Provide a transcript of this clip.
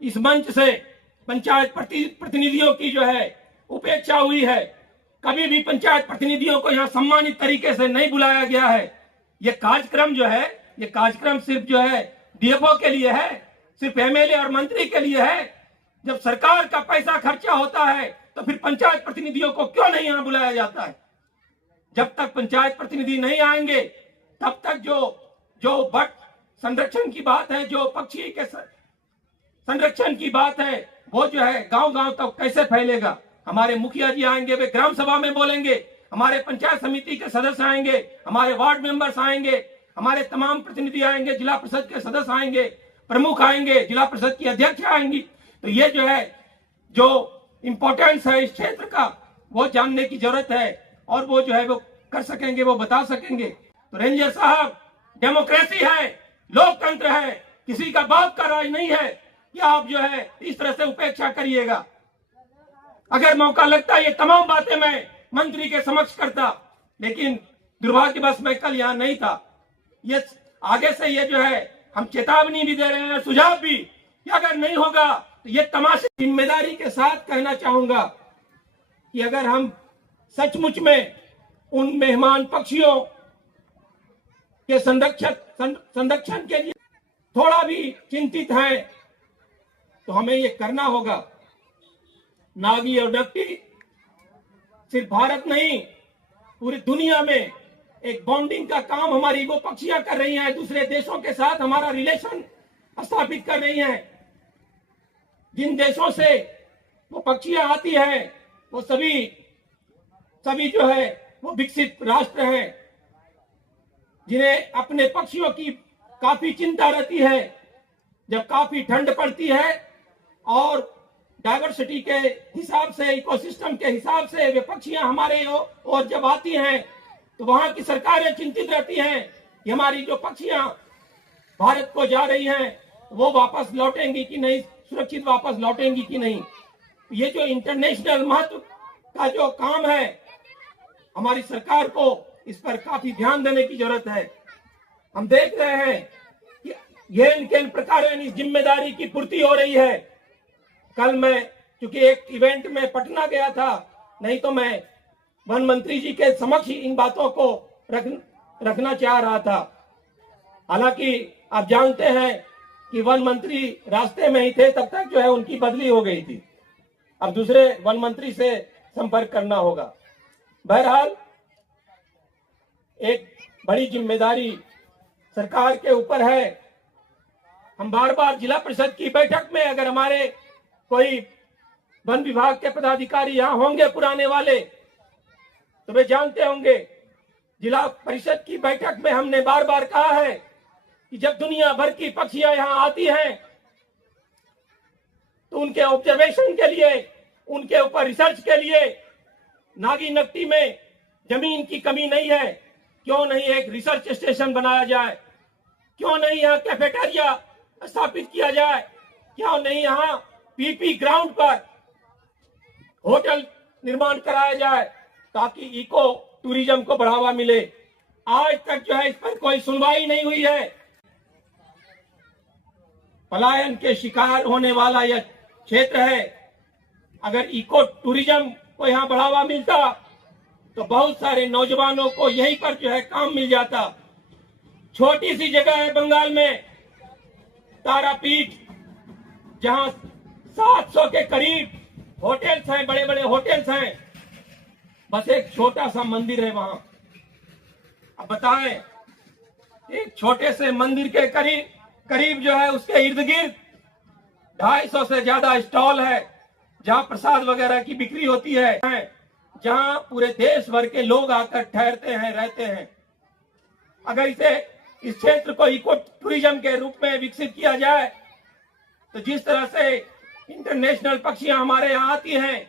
इस मंच से पंचायत प्रतिनिधियों की जो है उपेक्षा हुई है। कभी भी पंचायत प्रतिनिधियों को यहाँ सम्मानित तरीके से नहीं बुलाया गया है। ये कार्यक्रम जो है, ये कार्यक्रम सिर्फ जो है डीएफओ के लिए है, सिर्फ एमएलए और मंत्री के लिए है। जब सरकार का पैसा खर्चा होता है तो फिर पंचायत प्रतिनिधियों को क्यों नहीं यहाँ बुलाया जाता है? जब तक पंचायत प्रतिनिधि नहीं आएंगे तब तक जो बट संरक्षण की बात है, जो पक्षी के संरक्षण की बात है, वो जो है गांव-गांव तक कैसे फैलेगा? हमारे मुखिया जी आएंगे, वे ग्राम सभा में बोलेंगे, हमारे पंचायत समिति के सदस्य आएंगे, हमारे वार्ड मेंबर्स आएंगे, हमारे तमाम प्रतिनिधि आएंगे, जिला परिषद के सदस्य आएंगे, प्रमुख आएंगे, जिला परिषद की अध्यक्ष आएंगी। तो ये जो है जो इंपॉर्टेंस है इस क्षेत्र का, वो जानने की जरूरत है और वो जो है वो कर सकेंगे, वो बता सकेंगे। तो रेंजर साहब, डेमोक्रेसी है, लोकतंत्र है, किसी का बाप का राज नहीं है कि आप जो है इस तरह से उपेक्षा करिएगा। अगर मौका लगता ये तमाम बातें मैं मंत्री के समक्ष करता, लेकिन दुर्भाग्यवश मैं कल यहाँ नहीं था। ये आगे से ये जो है हम चेतावनी भी दे रहे हैं, सुझाव भी, कि अगर नहीं होगा तो ये तमाशे। जिम्मेदारी के साथ कहना चाहूंगा कि अगर हम सचमुच में उन मेहमान पक्षियों के संरक्षण के लिए थोड़ा भी चिंतित हैं तो हमें ये करना होगा। नागी और डकटी सिर्फ भारत नहीं, पूरी दुनिया में एक बॉन्डिंग का काम हमारी वो पक्षियां कर रही हैं, दूसरे देशों के साथ हमारा रिलेशन स्थापित कर रही हैं। जिन देशों से वो पक्षियां आती हैं वो सभी जो है वो विकसित राष्ट्र हैं, जिन्हें अपने पक्षियों की काफी चिंता रहती है। जब काफी ठंड पड़ती है और डाइवर्सिटी के हिसाब से, इकोसिस्टम के हिसाब से वे पक्षियां हमारे और जब आती हैं तो वहां की सरकारें चिंतित रहती हैं कि हमारी जो पक्षियां भारत को जा रही हैं वो वापस लौटेंगी कि नहीं, सुरक्षित वापस लौटेंगी कि नहीं। ये जो इंटरनेशनल महत्व का जो काम है, हमारी सरकार को इस पर काफी ध्यान देने की जरूरत है। हम देख रहे हैं कि ये किन प्रकार इस जिम्मेदारी की पूर्ति हो रही है। कल मैं चूंकि एक इवेंट में पटना गया था, नहीं तो मैं वन मंत्री जी के समक्ष इन बातों को रखना चाह रहा था। हालांकि आप जानते हैं कि वन मंत्री रास्ते में ही थे, तब तक जो है उनकी बदली हो गई थी। अब दूसरे वन मंत्री से संपर्क करना होगा। बहरहाल एक बड़ी जिम्मेदारी सरकार के ऊपर है। हम बार बार जिला परिषद की बैठक में, अगर हमारे कोई वन विभाग के पदाधिकारी यहाँ होंगे पुराने वाले, तो वे जानते होंगे, जिला परिषद की बैठक में हमने बार बार कहा है कि जब दुनिया भर की पक्षियां यहाँ आती हैं तो उनके ऑब्जर्वेशन के लिए, उनके ऊपर रिसर्च के लिए नागी नकटी में जमीन की कमी नहीं है। क्यों नहीं एक रिसर्च स्टेशन बनाया जाए? क्यों नहीं यहाँ कैफेटेरिया स्थापित किया जाए? क्यों नहीं यहाँ पीपी ग्राउंड पर होटल निर्माण कराया जाए ताकि इको टूरिज्म को बढ़ावा मिले? आज तक जो है इस पर कोई सुनवाई नहीं हुई है। पलायन के शिकार होने वाला यह क्षेत्र है। अगर इको टूरिज्म को यहाँ बढ़ावा मिलता तो बहुत सारे नौजवानों को यहीं पर जो है काम मिल जाता। छोटी सी जगह है बंगाल में, तारापीठ, जहां 700 के करीब होटल्स हैं, बड़े बड़े होटल्स हैं, बस एक छोटा सा मंदिर है वहां। अब बताएं, एक छोटे से मंदिर के करीब जो है उसके इर्द गिर्द 250 से ज्यादा स्टॉल है जहां प्रसाद वगैरह की बिक्री होती है, जहां पूरे देश भर के लोग आकर ठहरते हैं, रहते हैं। अगर इस क्षेत्र को इको टूरिज्म के रूप में विकसित किया जाए तो जिस तरह से इंटरनेशनल पक्षियां हमारे यहाँ आती हैं,